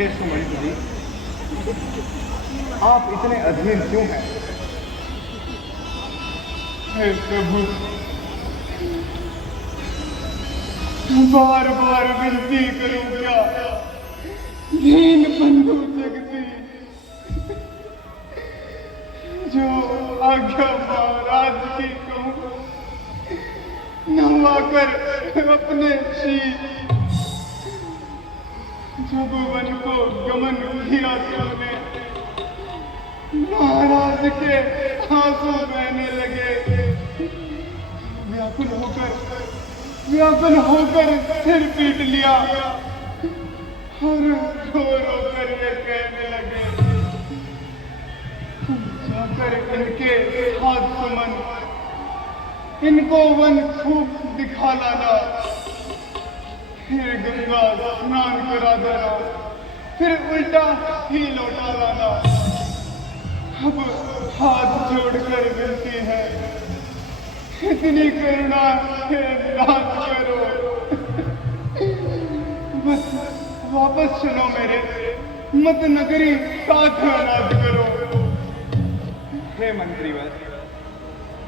हे सुमंत जी, आप इतने अधीर क्यों हैं? हे प्रभु, बार बार विनती करूं क्या? दीन बंधु जगती, जो आज्ञा महाराज की कहूं, नवाकर अपने शीश जब वन को गमन किया तुमने, महाराज के आंसू बहने लगे। व्याकुल होकर सिर पीट लिया और रो रो कर ये कहने लगे, जाकर इनके हाथ सुमन, इनको वन खूब दिखा लाना, फिर गंगा स्नान करा देना, फिर उल्टा ही लौटा लाना। अब हाथ जोड़कर विनती है, इतनी करुणा है दान करो। बस वापस चलो मेरे, मत नगरी साथ अनाथ करो। हे मंत्रीवर,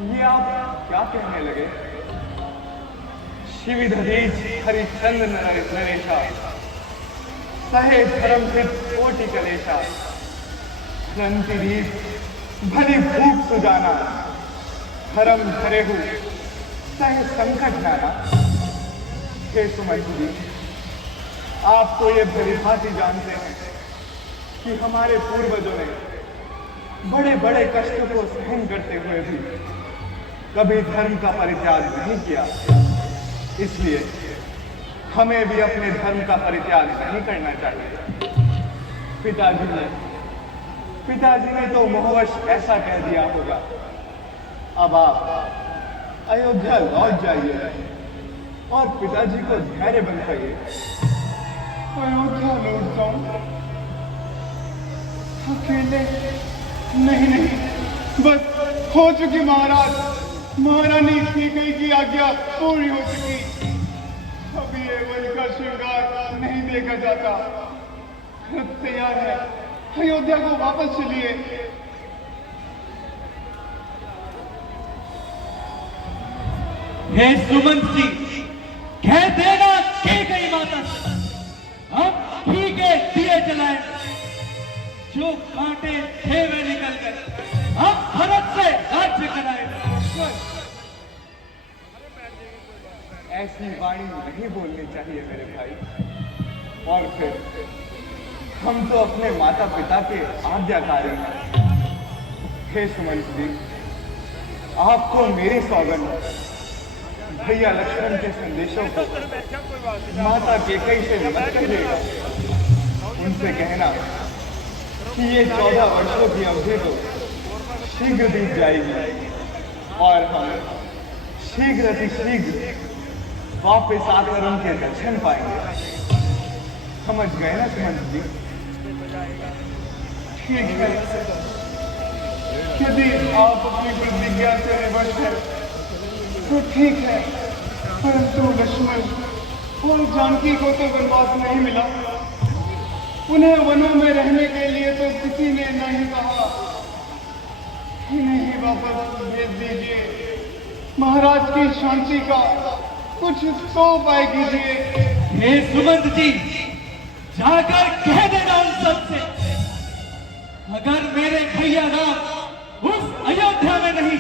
ये आप क्या कहने लगे? शिविधीज हरिश्चंद्र नरेशा, सहे धर्महित कोटि कलेशा, रंतिरीज भली भूख सुजाना, धर्म धरेहु सहे संकट नाना। हे सुमंत जी, आप तो ये भलीभांति जानते हैं कि हमारे पूर्वजों ने बड़े बड़े कष्ट को सहन करते हुए भी कभी धर्म का परित्याग नहीं किया। इसलिए हमें भी अपने धर्म का परित्याग नहीं करना चाहिए। पिताजी ने तो मोहवश ऐसा कह दिया होगा। अब आप अयोध्या लौट जाइए और पिताजी को धैर्य बंधाइए। अयोध्या लौट जाऊं अकेले? नहीं, बस हो चुकी महाराज, महारानी सीकई की आज्ञा पूरी हो चुकी। अब ये वन का श्रृंगार नहीं देखा जाता। तैयार है, अयोध्या को वापस चलिए। हे सुमंत जी, कह देना की गई माता, हम घी के दिए जलाए, जो कांटे थे वे निकल गए, हम भरत से राज्य कराए। ऐसी वाणी नहीं बोलनी चाहिए मेरे भाई। और फिर हम तो अपने माता पिता के आज्ञाकारी हैं। हे सुमंत जी, आपको मेरी सौगंध, भैया लक्ष्मण के संदेशों को माता केकई से मत कहिएगा। उनसे कहना कि ये 14 वर्षों की अवधि तो शीघ्र बीत जाएगी और हम शीघ्र वापस आकर उनके दर्शन पाएंगे। समझ गए ना सुमंत जी? ठीक है, यदि आप अपनी प्रतिज्ञा से विवश हैं तो ठीक है, परंतु लक्ष्मण और जानकी को तो वनवास नहीं मिला। उन्हें वनों में रहने के लिए तो किसी ने नहीं कहा। इन्हें ही वापस भेज दीजिए। महाराज की शांति का कुछ तो उपाय कीजिए। हे सुमंत जी, जाकर कह देना उन सबसे, अगर मेरे भैया राम उस अयोध्या में नहीं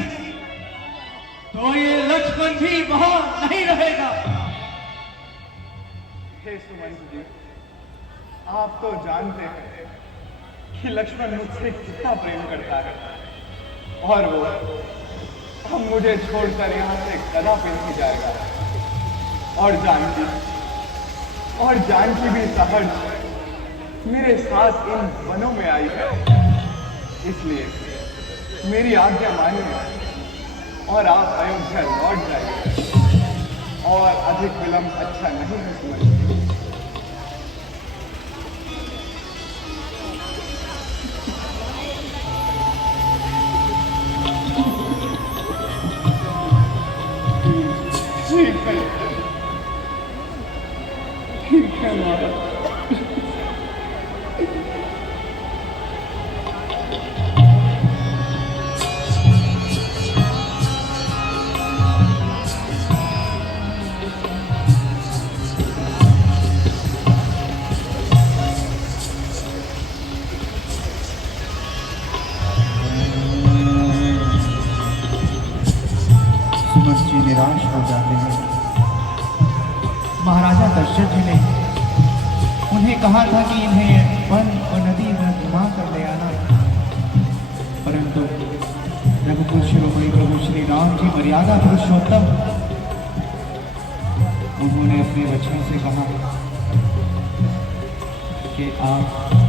तो ये लक्ष्मण भी वहां नहीं रहेगा। हे सुमंत जी, आप तो जानते हैं कि लक्ष्मण मुझसे कितना प्रेम करता है और वो हम मुझे छोड़कर यहाँ से कदापि नहीं जाएगा। और जानकी भी सहर्ष मेरे साथ इन वनों में आई है। इसलिए मेरी आज्ञा मानिए और आप अयोध्या लौट जाइए। और अधिक विलंब अच्छा नहीं है सुमंत जी। ठीक है महाराज। सुमंत जी निराश हो जाते हैं। महाराजा दशरथ जी ने उन्हें कहा था कि इन्हें वन और नदी में घुमा कर ले आना, परंतु रघुकुल शिरोमणि प्रभु श्री राम जी मर्यादा पुरुषोत्तम उन्होंने अपने बच्चों से कहा कि आप